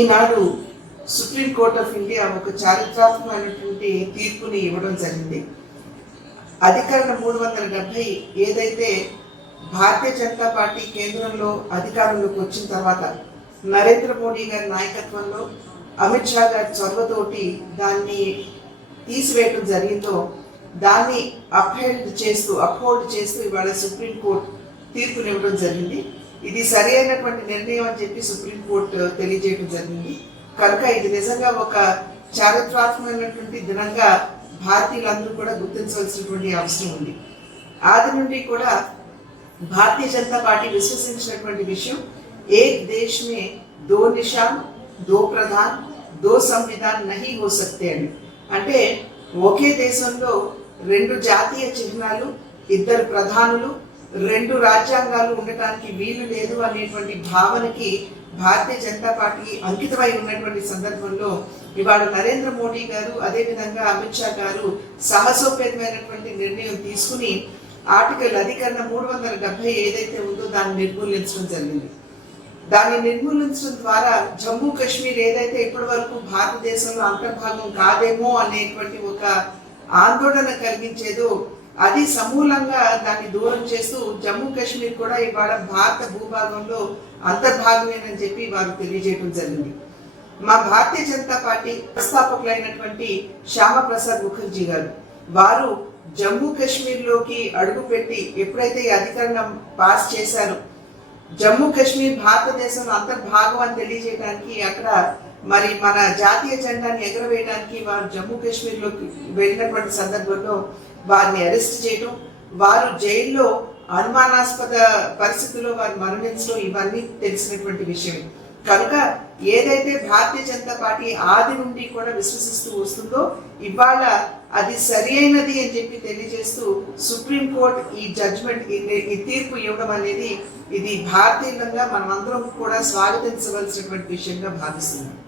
Eenadu supreme court of India ఒక చారిత్రాత్మకమైనటువంటి తీర్పుని ఇవ్వడం జరిగింది. అధికరణ మూడు వందల డెబ్బై ఏదైతే భారతీయ జనతా పార్టీ కేంద్రంలో అధికారంలోకి వచ్చిన తర్వాత నరేంద్ర మోడీ గారి నాయకత్వంలో అమిత్ షా గారి చొరవతోటి దాన్ని తీసివేయడం జరిగిందో దాన్ని అప్హెల్డ్ చేస్తూ అప్హోల్డ్ చేస్తూ ఇవాళ సుప్రీంకోర్టు తీర్పునివ్వడం జరిగింది. ఇది సరి అయినటువంటి నిర్ణయం అని చెప్పి సుప్రీంకోర్టు తెలియజేయడం జరిగింది. కనుక ఇది నిజంగా ఒక చారిత్రాత్మకమైనటువంటి దినంగా భారతీయులందరూ కూడా గుర్తించవలసినటువంటి అవసరం ఉంది. ఆది నుండి కూడా భారతీయ జనతా పార్టీ విశ్వసించినటువంటి విషయం ఏ దేశ్ మే దో నిషాన్ దో ప్రధాన్ దో సంవిధాన్ నహి హో సక్తే అని. అంటే ఒకే దేశంలో రెండు జాతీయ చిహ్నాలు ఇద్దరు ప్రధానులు రెండు రాజ్యాంగాలు ఉండటానికి వీలు లేదు అనేటువంటి భావనకి భారతీయ జనతా పార్టీ అంకితమై ఉన్నటువంటి సందర్భంలో ఇవాళ నరేంద్ర మోడీ గారు అదేవిధంగా అమిత్ షా గారు సాహసోపేతమైనటువంటి నిర్ణయం తీసుకుని ఆర్టికల్ అధికరణ మూడు వందల డెబ్బై ఏదైతే ఉందో దాన్ని నిర్మూలించడం జరిగింది. దాన్ని నిర్మూలించడం ద్వారా జమ్మూ కాశ్మీర్ ఏదైతే ఇప్పటి వరకు భారతదేశంలో అంతర్భాగం కాదేమో అనేటువంటి ఒక ఆందోళన కలిగించేదో అది సమూలంగా దాన్ని దూరం చేస్తూ జమ్మూ కాశ్మీర్ కూడా ఇవాళ భారత భూభాగంలో అంతర్భాగమేనని చెప్పి వారు తెలియజేయడం జరిగింది. మా భారతీయ జనతా పార్టీ ప్రస్థాపకులైనటువంటి శ్యామప్రసాద్ ముఖర్జీ గారు వారు జమ్మూ కాశ్మీర్లోకి అడుగుపెట్టి ఎప్పుడైతే ఈ అధికరణం పాస్ చేశారో జమ్మూ కాశ్మీర్ భారతదేశంలో అంతర్భాగం అని తెలియజేయడానికి అక్కడ మరి మన జాతీయ జెండాని ఎగరవేయడానికి వారు జమ్మూ కాశ్మీర్లోకి వెళ్ళినటువంటి సందర్భంలో వారిని అరెస్ట్ చేయడం వారు జైల్లో అనుమానాస్పద పరిస్థితుల్లో వారు మరణించడం ఇవన్నీ తెలిసినటువంటి విషయం. కనుక ఏదైతే భారతీయ జనతా పార్టీ ఆది నుండి కూడా విశ్వసిస్తూ వస్తుందో ఇవాళ అది సరి అయినది అని చెప్పి తెలియజేస్తూ సుప్రీంకోర్టు ఈ జడ్జ్మెంట్ ఈ తీర్పు ఇవ్వడం అనేది ఇది భారతీయంగా మనమందరం కూడా స్వాగతించవలసినటువంటి విషయంగా భావిస్తున్నాం.